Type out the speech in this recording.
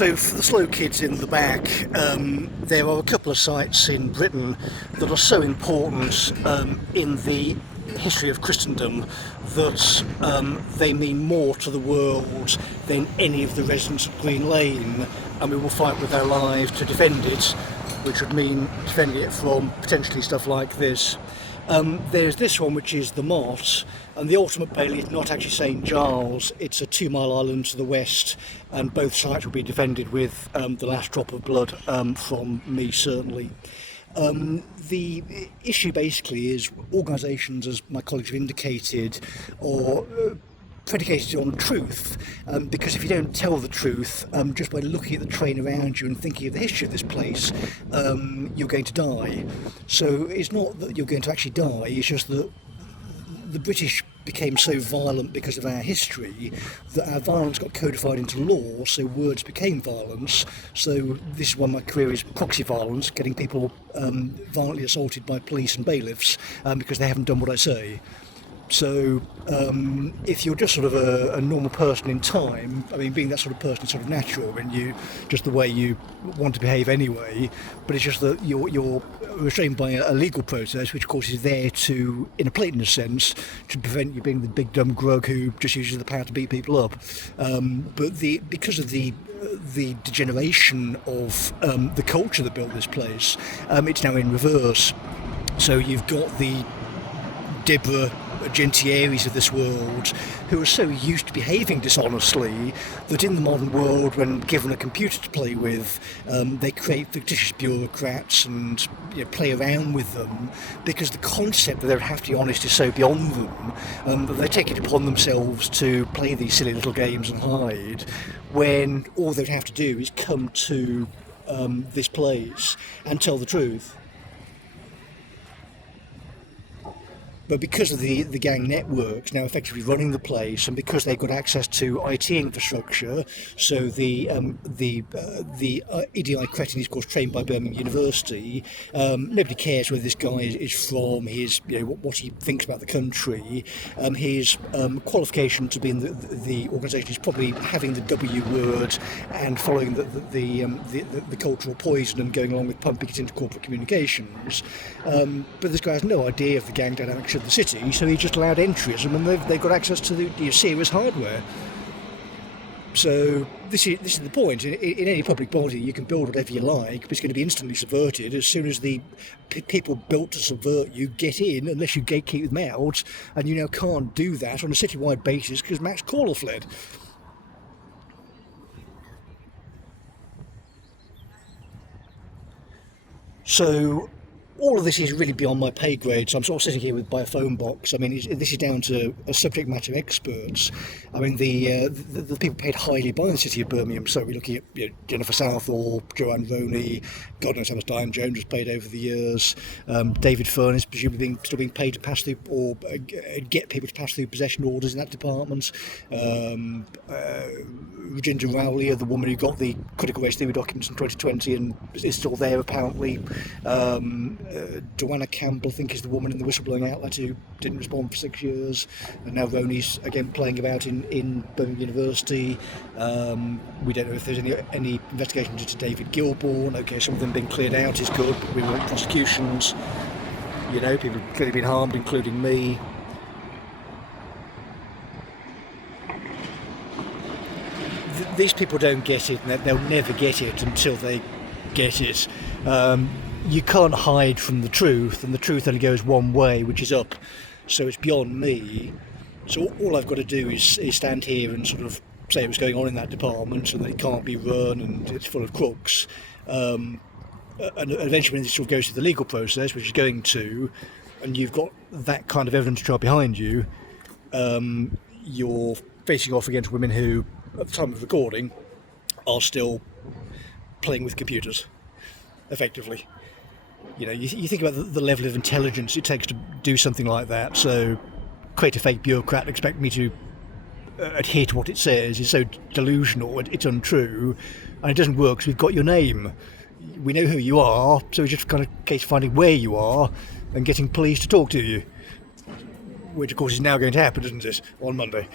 So for the slow kids in the back, there are a couple of sites in Britain that are so important in the history of Christendom that they mean more to the world than any of the residents of Green Lane, and we will fight with our lives to defend it, which would mean defending it from potentially stuff like this. There's this one, which is the Mott, and the ultimate bailey is not actually St Giles, it's a 2-mile island to the west, and both sites will be defended with the last drop of blood from me, certainly. The issue basically is organisations, as my colleagues have indicated, are predicated on truth, because if you don't tell the truth, just by looking at the terrain around you and thinking of the history of this place, you're going to die. So it's not that you're going to actually die, it's just that the British became so violent because of our history that our violence got codified into law, so words became violence. So this is why my career is proxy violence, getting people violently assaulted by police and bailiffs because they haven't done what I say. So if you're just sort of a normal person in time, I mean, being that sort of person is sort of natural, and you just the way you want to behave anyway, but it's just that you're restrained by a legal process, which of course is there to, in a Platonist sense, to prevent you being the big dumb grug who just uses the power to beat people up. But because of the degeneration of the culture that built this place, it's now in reverse. So you've got the Deborah Gentieris of this world who are so used to behaving dishonestly that in the modern world, when given a computer to play with, they create fictitious bureaucrats and play around with them, because the concept that they would have to be honest is so beyond them that they take it upon themselves to play these silly little games and hide, when all they'd have to do is come to this place and tell the truth. But because of the gang networks now effectively running the place, and because they've got access to IT infrastructure, so the EDI cretin is of course trained by Birmingham University. Nobody cares where this guy is from, his what he thinks about the country. His qualification to be in the organisation is probably having the W word and following the cultural poison and going along with pumping it into corporate communications. But this guy has no idea of the gang dynamics of the city, so he just allowed entryism, and they've got access to the serious hardware. So this is the point. In any public body, you can build whatever you like, but it's going to be instantly subverted as soon as the people built to subvert you get in, unless you gatekeep them out, and you now can't do that on a citywide basis because Max Corler fled. So all of this is really beyond my pay grade, so I'm sort of sitting here by a phone box. I mean, this is down to subject matter experts. I mean, the people paid highly by the city of Birmingham, so we're looking at Jennifer Southall, Joanne Roney, God knows how much Diane Jones has paid over the years, David Fern is presumably still being paid to pass through, or get people to pass through possession orders in that department. Regina Rowley, the woman who got the critical race theory documents in 2020 and is still there apparently. Joanna Campbell, I think, is the woman in the whistleblowing outlet who didn't respond for 6 years, and now Roney's again playing about in Birmingham University. We don't know if there's any investigation into David Gilbourne. Okay, some of them being cleared out is good, but we want prosecutions. People have clearly been harmed, including me. These people don't get it, and they'll never get it until they get it. You can't hide from the truth, and the truth only goes one way, which is up. So it's beyond me. So all I've got to do is stand here and sort of say what's going on in that department, and that it can't be run, and it's full of crooks. And eventually, when this sort of goes through the legal process, which is going to, and you've got that kind of evidence trial behind you, you're facing off against women who, at the time of recording, are still playing with computers, effectively. You think about the level of intelligence it takes to do something like that. So create a fake bureaucrat and expect me to adhere to what it says is so delusional, it's untrue, and it doesn't work because we've got your name. We know who you are, so it's just kind of a case of finding where you are and getting police to talk to you, which of course is now going to happen, isn't it, on Monday.